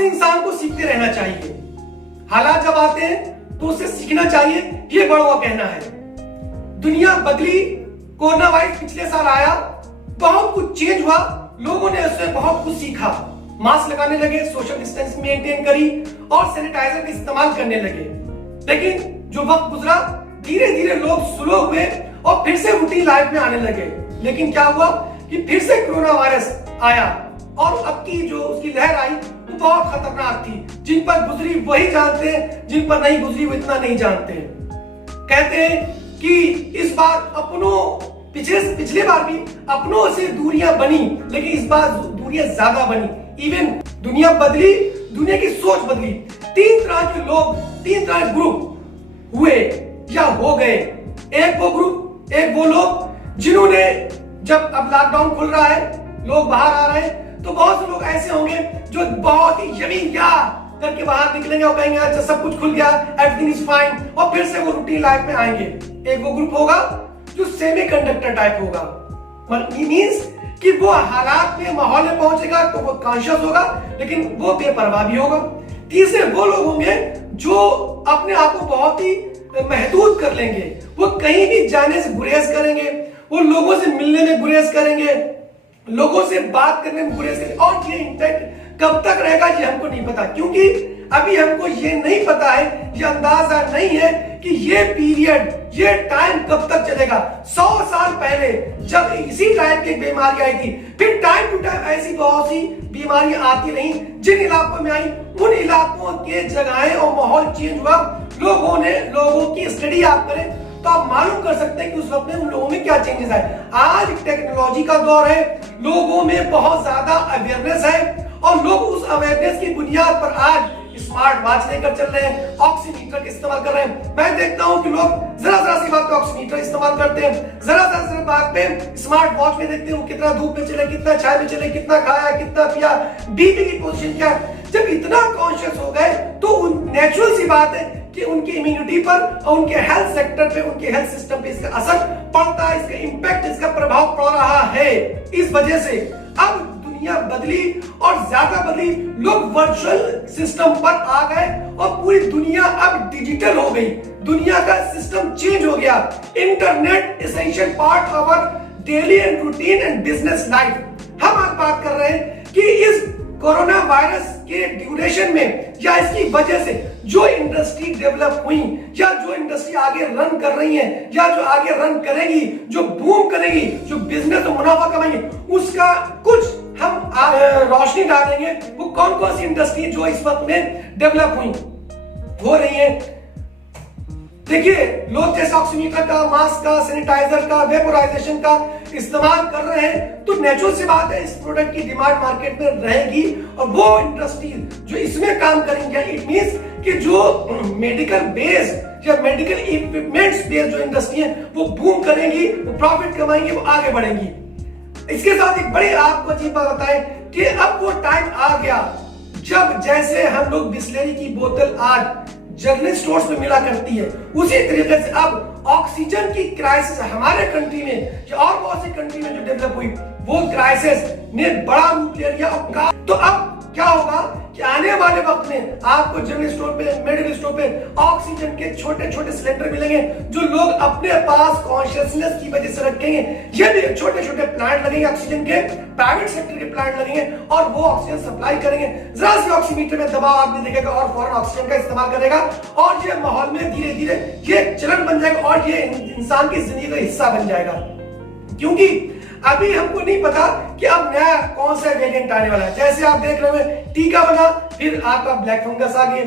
से इंसान को सीखते रहना चाहिए। हालात जब आते हैं तो उससे सीखना चाहिए, ये बड़ों का कहना है। दुनिया बदली, कोरोना वायरस पिछले साल आया, बहुत कुछ चेंज हुआ, लोगों ने उससे बहुत कुछ सीखा। मास्क लगाने लगे, सोशल डिस्टेंस मेंटेन करी और सैनिटाइजर का इस्तेमाल करने लगे। लेकिन जो वक्त गुजरा, धीरे धीरे लोग स्लो हुए और फिर से रूटीन लाइफ में आने लगे। लेकिन क्या हुआ कि फिर से कोरोना वायरस आया और अब की जो उसकी लहर आई वो बहुत खतरनाक थी। जिन पर गुजरी वही जानते हैं, जिन पर नहीं गुजरी वो इतना नहीं जानते हैं। कहते हैं कि इस बार अपनों पिछले बार भी अपनों से दूरियां बनी, लेकिन इस बार दूरियां ज्यादा बनी। इवन दुनिया बदली, दुनिया की सोच बदली। 3 तरह के लोग, 3 तरह के ग्रुप हुए या हो गए। एक वो ग्रुप, एक वो लोग जिन्होंने, जब अब लॉकडाउन खुल रहा है, लोग बाहर आ रहे हैं, तो बहुत से लोग ऐसे होंगे जो बहुत ही यमी या करके बाहर निकलेंगे और कहेंगे अच्छा सब कुछ खुल गया, एवरीथिंग इज फाइन, और फिर से वो रूटीन लाइफ में आएंगे। एक वो ग्रुप होगा जो सेमीकंडक्टर टाइप होगा, मींस कि वो हालात में, माहौल में पहुंचेगा तो वो कॉन्शियस होगा, लेकिन वो बेपरवाह भी होगा। तीसरे वो लोग होंगे जो अपने आप को बहुत ही महदूद कर लेंगे, वो कहीं भी जाने से गुरेज करेंगे, वो लोगों से मिलने में गुरेज करेंगे, लोगों से बात करने में गुरेज करेंगे। और ये इम्पैक्ट कब तक रहेगा ये हमको नहीं पता, क्योंकि अभी हमको ये नहीं पता है, ये अंदाजा नहीं है कि ये पीरियड, ये टाइम कब तक चलेगा। 100 साल पहले जब इसी टाइप की बीमारी आई थी, फिर टाइम टू टाइम ऐसी बहुत सी बीमारियां आती रही। जिन इलाकों में आई, उन इलाकों के जगहें और माहौल चेंज हुआ। लोगों की स्टडी आप करें तो आप मालूम कर सकते हैं कि उस वक्त में उन लोगों में क्या चेंजेस आए। आज टेक्नोलॉजी का दौर है, लोगों में बहुत ज्यादा अवेयरनेस है और लोग उस अवेयरनेस की बुनियाद पर आज स्मार्ट वॉच लेकर चल रहे हैं, ऑक्सीमीटर का इस्तेमाल कर रहे हैं। मैं देखता हूं कि लोग जरा सी बात पे ऑक्सीमीटर इस्तेमाल करते हैं, जरा बात पे स्मार्ट वॉच में देखते हैं कितना धूप में चले, कितना छाया में चले, कितना खाया, कितना पिया, बीपी की पोजीशन क्या है। जब इतना कॉन्शियस हो गए तो नेचुरल सी बात है कि उनकी इम्यूनिटी पर और उनके हेल्थ सेक्टर पे, उनके हेल्थ सिस्टम पे इसका असर पड़ता है, इसका इंपैक्ट, इसका प्रभाव पड़ रहा है। इस वजह से अब दुनिया बदली और ज्यादा बदली, लोग वर्चुअल सिस्टम पर आ गए और पूरी दुनिया अब डिजिटल हो गई। दुनिया का सिस्टम चेंज हो गया। Internet essential part of our daily and routine and business life. हम आज बात कर रहे हैं कि इस कोरोना वायरस के ड्यूरेशन में या इसकी वजह से जो इंडस्ट्री डेवलप हुई या जो इंडस्ट्री आगे रन कर रही है या जो आगे रन करेगी, जो बूम करेगी, जो बिजनेस और मुनाफा कमाएंगे, उसका कुछ हम रोशनी डालेंगे। वो कौन कौन सी इंडस्ट्री जो इस वक्त में डेवलप हुई, हो रही है। देखिए, लोग जैसे ऑक्सीमीटर का, मास्क का, सैनिटाइजर का, वेपोराइजेशन का इस्तेमाल कर रहे हैं, तो नेचुरल सी बात है इस प्रोडक्ट की डिमांड मार्केट में रहेगी। और वो इंडस्ट्री जो इसमें काम करेंगे, इट मींस कि जो मेडिकल बेस्ड या मेडिकल इक्विपमेंट्स बेस्ड जो इंडस्ट्री है वो बूम करेंगी, वो प्रॉफिट कमाएंगी, वो आगे बढ़ेंगी। इसके साथ एक बड़ी आपको अजीब बात बताएं कि अब वो टाइम आ गया जब जैसे हम लोग बिस्लेरी की बोतल आज जनरल स्टोर्स में मिला करती है, उसी तरीके से अब ऑक्सीजन की क्राइसिस हमारे कंट्री में या और बहुत सी कंट्री में जो डेवलप हुई, वो क्राइसिस ने बड़ा रूप ले लिया। तो अब क्या होगा कि आने वाले वक्त में आपको जनरल स्टोर पे, मेडिकल स्टोर पे ऑक्सीजन के छोटे छोटे सिलेंडर मिलेंगे जो लोग अपने पास कॉन्शियसनेस की वजह से रखेंगे। ये भी छोटे छोटे प्लांट लगेंगे ऑक्सीजन के, प्राइवेट सेक्टर के प्लांट लगेंगे और वो ऑक्सीजन सप्लाई करेंगे। जरा सी ऑक्सीमीटर में दबाव आदमी देखेगा और फौरन ऑक्सीजन का इस्तेमाल करेगा और ये माहौल में धीरे धीरे ये चलन बन जाएगा और ये इंसान की जिंदगी का हिस्सा बन जाएगा। क्योंकि अभी हमको नहीं पता कि अब नया कौन सा वेरिएंट आने वाला है। जैसे आप देख रहे हो टीका बना, फिर आपका ब्लैक फंगस आ गई,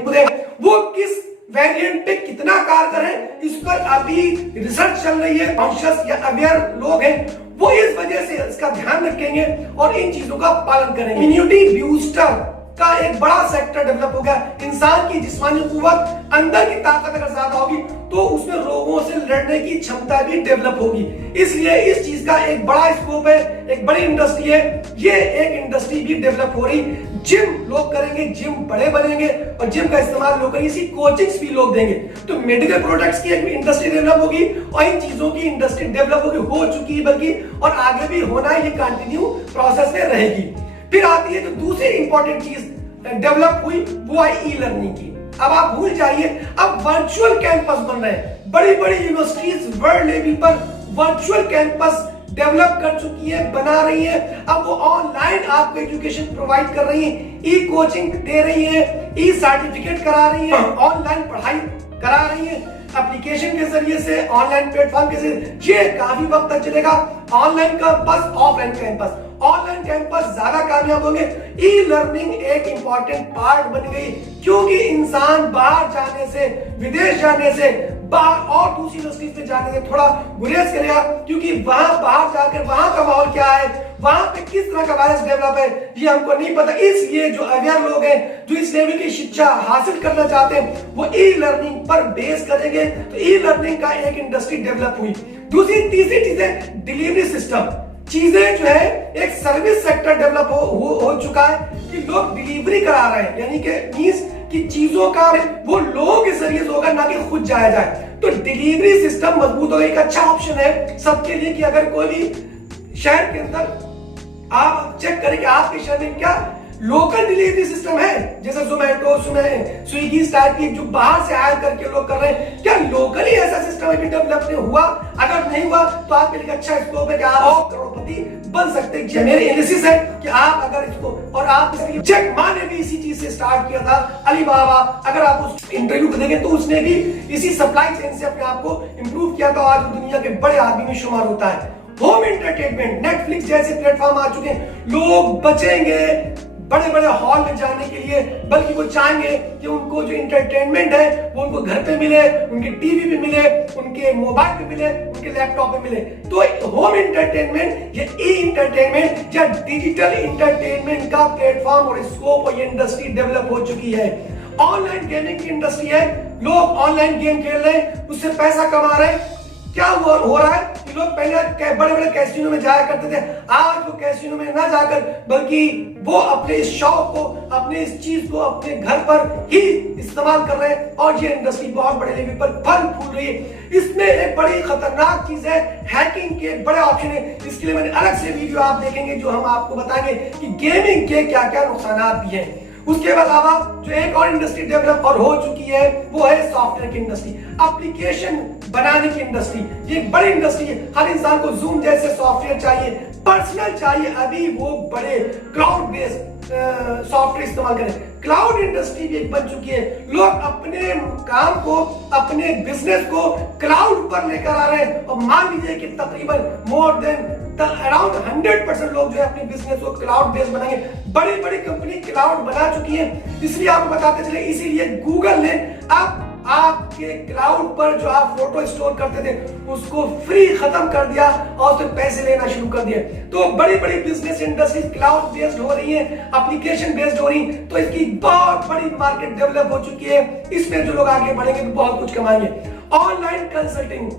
वो किस वेरिएंट पे कितना कारगर है इस पर अभी रिसर्च चल रही है। कॉन्शियस या अवेयर लोग हैं वो इस वजह से इसका ध्यान रखेंगे और इन चीजों का पालन करेंगे। इम्यूनिटी बूस्टर का एक बड़ा सेक्टर डेवलप हो गया। इंसान की जिस्मानी कुव्वत, अंदर की ताकत अगर ज्यादा होगी तो उसमें रोगों से लड़ने की क्षमता भी डेवलप होगी। इसलिए इस चीज का एक बड़ा स्कोप है, एक बड़ी इंडस्ट्री है। ये एक इंडस्ट्री भी डेवलप हो रही। जिम लोग करेंगे, जिम बड़े बनेंगे और जिम का इस्तेमाल लोग करेंगे, इसी कोचिंग्स भी लोग देंगे। तो मेडिकल प्रोडक्ट्स की एक इंडस्ट्री डेवलप होगी और इन चीजों की इंडस्ट्री डेवलप होगी, हो चुकी है बल्कि, और आगे भी होना है। ये कंटिन्यू प्रोसेस में रहेगी। फिर आती है जो दूसरी इंपॉर्टेंट चीज डेवलप हुई वो आई ई लर्निंग की। अब आप भूल जाइए, अब वर्चुअल कैंपस बन रहे हैं, बड़ी बड़ी यूनिवर्सिटीज वर्ल्ड लेवल पर वर्चुअल कैंपस डेवलप कर चुकी है, बना रही है। अब वो ऑनलाइन आपको एजुकेशन प्रोवाइड कर रही है, ई कोचिंग दे रही है, ई सर्टिफिकेट करा रही है, ऑनलाइन पढ़ाई करा रही है, एप्लीकेशन के जरिए से, ऑनलाइन प्लेटफॉर्म के जरिए। ये काफी वक्त तक चलेगा। Online campus, offline campus, online campus ज्यादा कामयाब होंगे। ई लर्निंग एक इंपॉर्टेंट पार्ट बन गई, क्योंकि इंसान बाहर जाने से, विदेश जाने से, बाहर और दूसरी यूनिवर्सिटी में जाने से थोड़ा गुरेज करेगा, क्योंकि वहां बाहर जाकर वहां का माहौल क्या है, वहां पे किस तरह का वायरस डेवलप है, ये हमको नहीं पता। इसलिए जो अवेयर लोग हैं, जो इस लेवल की शिक्षा हासिल करना चाहते हैं, वो ई लर्निंग पर बेस करेंगे। तो ई लर्निंग का एक इंडस्ट्री डेवलप हुई। दूसरी तीसरी चीज है डिलीवरी सिस्टम। चीजें जो है एक सर्विस सेक्टर डेवलप हो चुका है कि लोग डिलीवरी करा रहे हैं, यानी कि मींस कि चीजों का वो लोगों के जरिए होगा, ना कि खुद जाया जाए। तो डिलीवरी सिस्टम मजबूत होगा, एक अच्छा ऑप्शन है सबके लिए कि अगर कोई भी शहर के अंदर आप चेक करें कि आपके शहर में क्या लोकल डिलीवरी सिस्टम है, जैसे जोमेटो, स्विगी टाइप की जो बाहर से हायर करके लोग कर रहे हैं, क्या लोकली ऐसा सिस्टम अभी डेवलप नहीं हुआ? अगर नहीं हुआ तो आपके लिए अच्छा स्कोप है कि आप करोड़पति बन सकते हैं। मेरी एनालिसिस है कि आप अगर इसको, और आप जैक मा ने भी इसी चीज से स्टार्ट किया था, अलीबाबा, अगर आप उस इंटरव्यू को देखें तो उसने भी इसी सप्लाई चेन से अपने आप को इंप्रूव किया, तो आज दुनिया के बड़े आदमी में शुमार होता है। होम एंटरटेनमेंट, नेटफ्लिक्स जैसे प्लेटफॉर्म आ चुके हैं, लोग बचेंगे बड़े बड़े हॉल में जाने के लिए, बल्कि वो चाहेंगे कि उनको जो इंटरटेनमेंट है वो उनको घर पे मिले, उनके टीवी पे मिले, उनके मोबाइल पे मिले, उनके लैपटॉप पे मिले। तो होम एंटरटेनमेंट या ई इंटरटेनमेंट या डिजिटल इंटरटेनमेंट का प्लेटफॉर्म और स्कोप और ये इंडस्ट्री डेवलप हो चुकी है। ऑनलाइन गेमिंग की इंडस्ट्री है, लोग ऑनलाइन गेम खेल रहे हैं, उससे पैसा कमा रहे हैं। क्या हो रहा है कि लोग पहले बड़े बड़े कैसीनो में जाया करते थे, आज वो कैसीनो में ना जाकर बल्कि वो अपने इस शौक को, अपने इस चीज को अपने घर पर ही इस्तेमाल कर रहे हैं, और ये इंडस्ट्री बहुत बड़े लेवल पर फल फूल रही है। इसमें एक बड़ी खतरनाक चीज है हैकिंग के बड़े ऑप्शन है। इसके लिए मैंने अलग से वीडियो आप देखेंगे जो हम आपको बताएंगे कि गेमिंग के क्या क्या नुकसान भी हैं। उसके अलावा जो एक और इंडस्ट्री डेवलप और हो चुकी है वो है सॉफ्टवेयर की इंडस्ट्री, एप्लीकेशन बनाने की इंडस्ट्री। ये एक बड़ी इंडस्ट्री है। हर इंसान को जूम जैसे सॉफ्टवेयर चाहिए, पर्सनल चाहिए, अभी वो बड़े क्लाउड बेस्ड सॉफ्टवेयर इस्तेमाल करें। क्लाउड इंडस्ट्री भी एक बन चुकी है। लोग अपने काम को, अपने बिजनेस को क्लाउड पर लेकर आ रहे हैं, और मान लीजिए कि तकरीबन मोर देन अराउंड 100% लोग जो है अपने बिजनेस को क्लाउड बेस्ड बनाएंगे। बड़ी बड़ी कंपनी क्लाउड बना चुकी है। इसलिए आपको बताते चले, इसीलिए गूगल ने अब आपके क्लाउड पर जो आप फोटो स्टोर करते थे उसको फ्री खत्म कर दिया और उससे पैसे लेना शुरू कर दिए। तो बड़ी बड़ी बिजनेस इंडस्ट्री क्लाउड बेस्ड हो रही है, एप्लीकेशन बेस्ड हो रही है, तो इसकी बहुत बड़ी मार्केट डेवलप हो चुकी है। इसमें जो लोग आगे बढ़ेंगे तो बहुत कुछ कमाएंगे। ऑनलाइन कंसल्टिंग,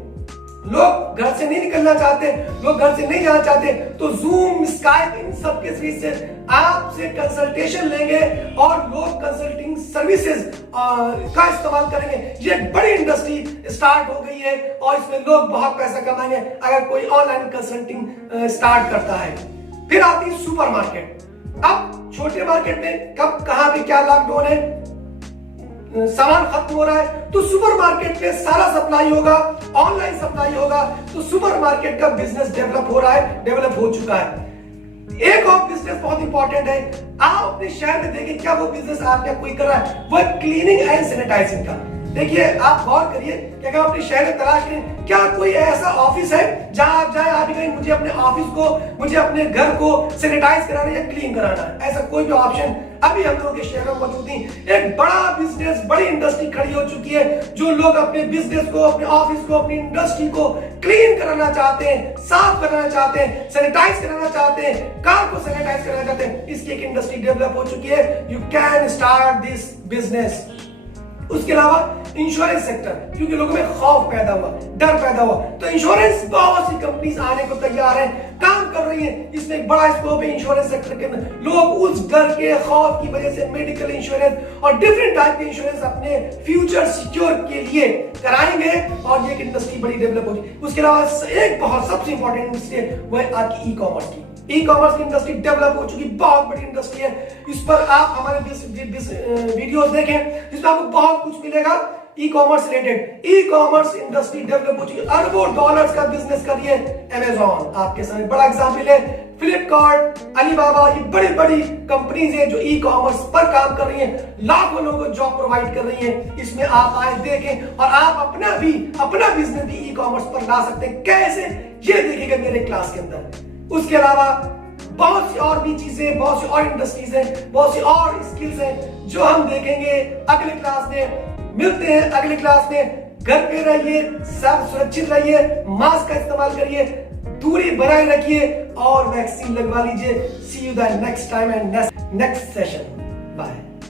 लोग घर से नहीं निकलना चाहते, लोग घर से नहीं जाना चाहते, तो जूम, स्काइप, इन सब के जरिए से आपसे कंसल्टेशन लेंगे और लोग कंसल्टिंग सर्विसेज का इस्तेमाल करेंगे। ये एक बड़ी इंडस्ट्री स्टार्ट हो गई है और इसमें लोग बहुत पैसा कमाएंगे अगर कोई ऑनलाइन कंसल्टिंग स्टार्ट करता है। फिर आती है सुपरमार्केट। अब छोटे मार्केट में कब कहां पे क्या लॉकडाउन है, सामान खत्म हो रहा है, तो सुपरमार्केट में सारा सप्लाई होगा, ऑनलाइन सप्लाई होगा, तो सुपरमार्केट का बिजनेस डेवलप हो रहा है, डेवलप हो चुका है। एक और बिजनेस बहुत इंपॉर्टेंट है, आप अपने शहर में देखिए क्या वो बिजनेस आपका कोई कर रहा है, वो क्लीनिंग एंड सैनिटाइजिंग का। देखिए आप गौर करिए कि अगर अपने शहर में तलाश करें, क्या कोई ऐसा ऑफिस है जहां आप जाए, आप कहें मुझे अपने ऑफिस को, मुझे अपने घर को सैनिटाइज कराना या क्लीन कराना है, ऐसा कोई भी ऑप्शन अभी हम लोगों के शहरों में मौजूद नहीं। एक बड़ा बिजनेस, बड़ी इंडस्ट्री खड़ी हो चुकी है, जो लोग अपने बिजनेस को, अपने ऑफिस को, अपनी इंडस्ट्री को क्लीन कराना चाहते हैं, साफ कराना चाहते हैं, सैनिटाइज कराना चाहते हैं, कार को सैनिटाइज कराना चाहते हैं। इसकी एक इंडस्ट्री डेवलप हो चुकी है। You can start this business. उसके अलावा इंश्योरेंस सेक्टर, क्योंकि लोगों में खौफ पैदा हुआ, डर पैदा हुआ, तो इंश्योरेंस बहुत सी कंपनीज आने को तैयार हैं, काम कर रही हैं। इसमें एक बड़ा स्कोप है इंश्योरेंस सेक्टर के अंदर। लोग उस डर के खौफ की वजह से मेडिकल इंश्योरेंस और डिफरेंट टाइप के इंश्योरेंस अपने फ्यूचर सिक्योर के लिए कराएंगे और ये इंडस्ट्री बड़ी डेवलप होगी। उसके अलावा एक बहुत सबसे इंपॉर्टेंट इंडस्ट्री है वो है आपकी ई कॉमर्स की। ई कॉमर्स की इंडस्ट्री डेवलप हो चुकी, बहुत बड़ी इंडस्ट्री है। इस पर आप हमारे वीडियोस देखें, जिसमें आपको बहुत कुछ मिलेगा e commerce related. E commerce industry develop हो चुकी है, अरबों डॉलर्स का बिजनेस कर रही है अमेजॉन। आपके सामने बड़ा एग्जाम्पल है फ्लिपकार्ट, अलीबाबा, ये बड़ी बड़ी कंपनीज है जो ई कॉमर्स पर काम कर रही हैं, लाखों लोगों को जॉब प्रोवाइड कर रही हैं। इसमें आप आए देखें और आप अपना बिजनेस भी ई कॉमर्स पर ला सकते हैं। कैसे, ये देखिएगा मेरे क्लास के अंदर। उसके अलावा बहुत सी और भी चीजें, बहुत सी और इंडस्ट्रीज हैं, बहुत सी और स्किल्स हैं जो हम देखेंगे अगले क्लास में। मिलते हैं अगली क्लास में। घर पे रहिए, सब सुरक्षित रहिए, मास्क का इस्तेमाल करिए, दूरी बनाए रखिए और वैक्सीन लगवा लीजिए। See you the next time and next session.